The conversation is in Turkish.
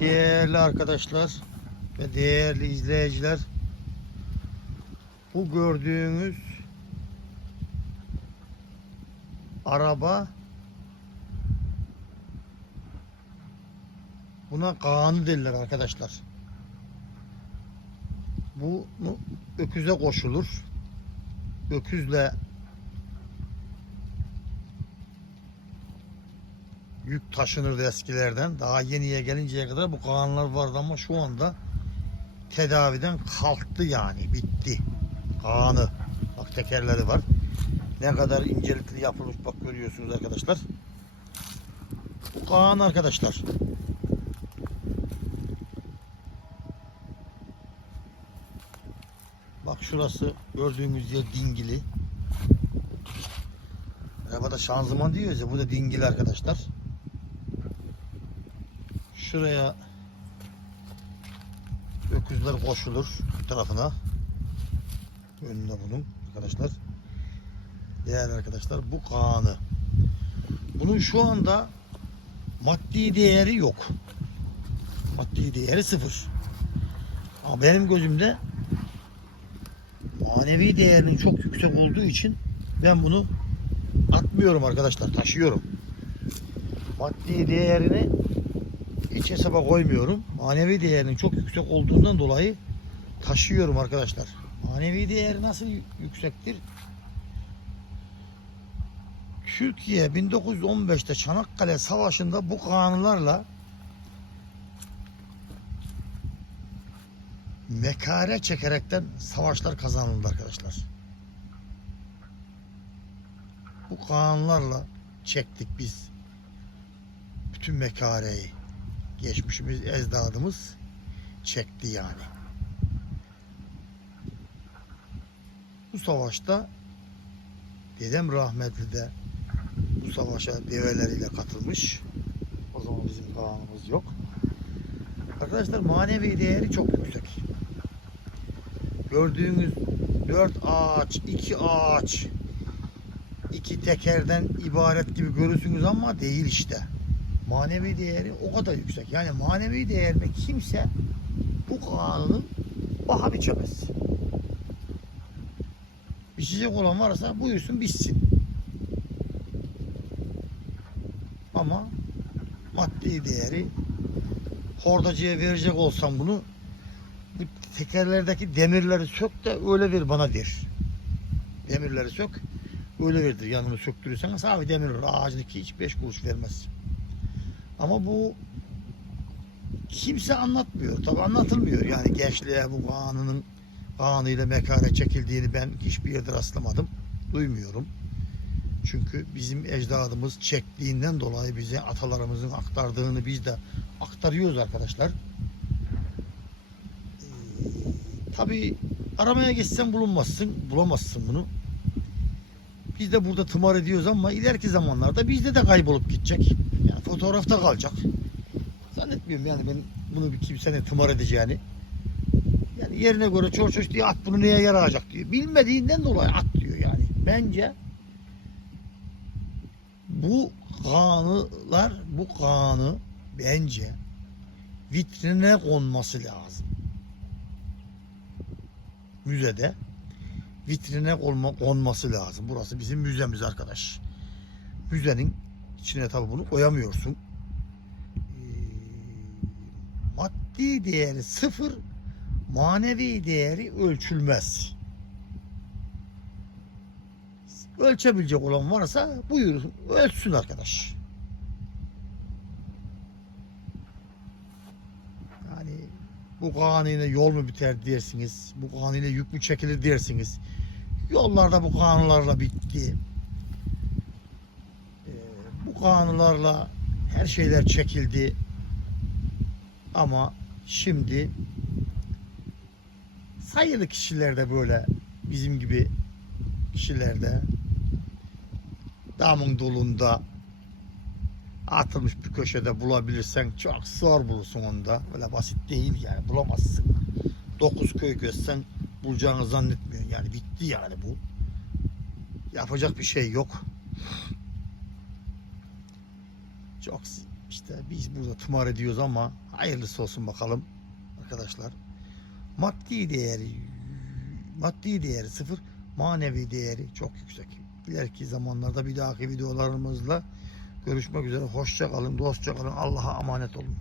Değerli arkadaşlar ve değerli izleyiciler bu gördüğünüz araba buna kanı derler arkadaşlar. Bu bu öküze koşulur. Öküzle yük taşınırdı eskilerden. Daha yeniye gelinceye kadar bu kanunlar vardı ama şu anda tedaviden kalktı yani bitti. Kanı. Bak tekerleri var. Ne kadar incelikli yapılmış bak görüyorsunuz arkadaşlar. Bu kan arkadaşlar. Bak şurası gördüğünüz yer dingili. Arabada şanzıman diyoruz ya bu da dingili arkadaşlar. Şuraya öküzler koşulur bu tarafına. Önüne bunun arkadaşlar. Değerli arkadaşlar bu kanı. Bunun şu anda maddi değeri yok. Maddi değeri sıfır. Ama benim gözümde manevi değerinin çok yüksek olduğu için ben bunu atmıyorum arkadaşlar taşıyorum. Maddi değerini hiç hesaba koymuyorum. Manevi değerinin çok yüksek olduğundan dolayı taşıyorum arkadaşlar. Manevi değeri nasıl yü- yüksektir? Türkiye 1915'te Çanakkale Savaşı'nda bu kanunlarla mekare çekerekten savaşlar kazanıldı arkadaşlar. Bu kanunlarla çektik biz bütün mekareyi. Geçmişimiz, ecdadımız çekti yani. Bu savaşta dedem rahmetli de bu savaşa develeriyle katılmış. O zaman bizim kanımız yok. Arkadaşlar manevi değeri çok yüksek. Gördüğünüz dört ağaç, iki ağaç, iki tekerden ibaret gibi görürsünüz ama değil işte. Manevi değeri o kadar yüksek. Yani manevi değerini kimse bu kanunu baha biçemez. Biçecek olan varsa buyursun biçsin. Ama maddi değeri hordacıya verecek olsam bunu bu tekerlerdeki demirleri sök de öyle ver bana der. Demirleri sök öyle verdir. Yanını söktürürsen abi demir olur. Hiç beş kuruş vermez. Ama bu kimse anlatmıyor. Tabi anlatılmıyor. Yani gençliğe bu kanunun kanıyla mekare çekildiğini ben hiçbir yerde rastlamadım. Duymuyorum. Çünkü bizim ecdadımız çektiğinden dolayı bize atalarımızın aktardığını biz de aktarıyoruz arkadaşlar. Ee, tabii aramaya geçsen bulunmazsın, bulamazsın bunu. Biz de burada tımar ediyoruz ama ileriki zamanlarda bizde de kaybolup gidecek. Yani fotoğrafta kalacak. Zannetmiyorum yani ben bunu bir kimsenin tımar edeceğini. Yani yerine göre çor çoş diye at bunu neye yarayacak diyor. Bilmediğinden dolayı at diyor yani. Bence bu kanılar bu kanı bence vitrine konması lazım. Müzede vitrine konma, konması lazım. Burası bizim müzemiz arkadaş. Müzenin içine tabi bunu koyamıyorsun. Ee, maddi değeri sıfır, manevi değeri ölçülmez. Ölçebilecek olan varsa buyurun ölçsün arkadaş. Yani bu kanunla yol mu biter dersiniz. Bu kanunla yük mü çekilir dersiniz. Yollarda bu kanunlarla bitti. Ee, bu kanunlarla her şeyler çekildi. Ama şimdi sayılı kişilerde böyle bizim gibi kişilerde damın dolunda atılmış bir köşede bulabilirsen çok zor bulursun onu da. Öyle basit değil yani bulamazsın. Dokuz köy gözsen bulacağını zannetmiyorum. Yani bitti yani bu. Yapacak bir şey yok. Çok İşte biz burada tımar ediyoruz ama hayırlısı olsun bakalım arkadaşlar. Maddi değeri maddi değeri sıfır, manevi değeri çok yüksek. İleriki zamanlarda bir dahaki videolarımızla görüşmek üzere. Hoşça kalın, dostça kalın. Allah'a emanet olun.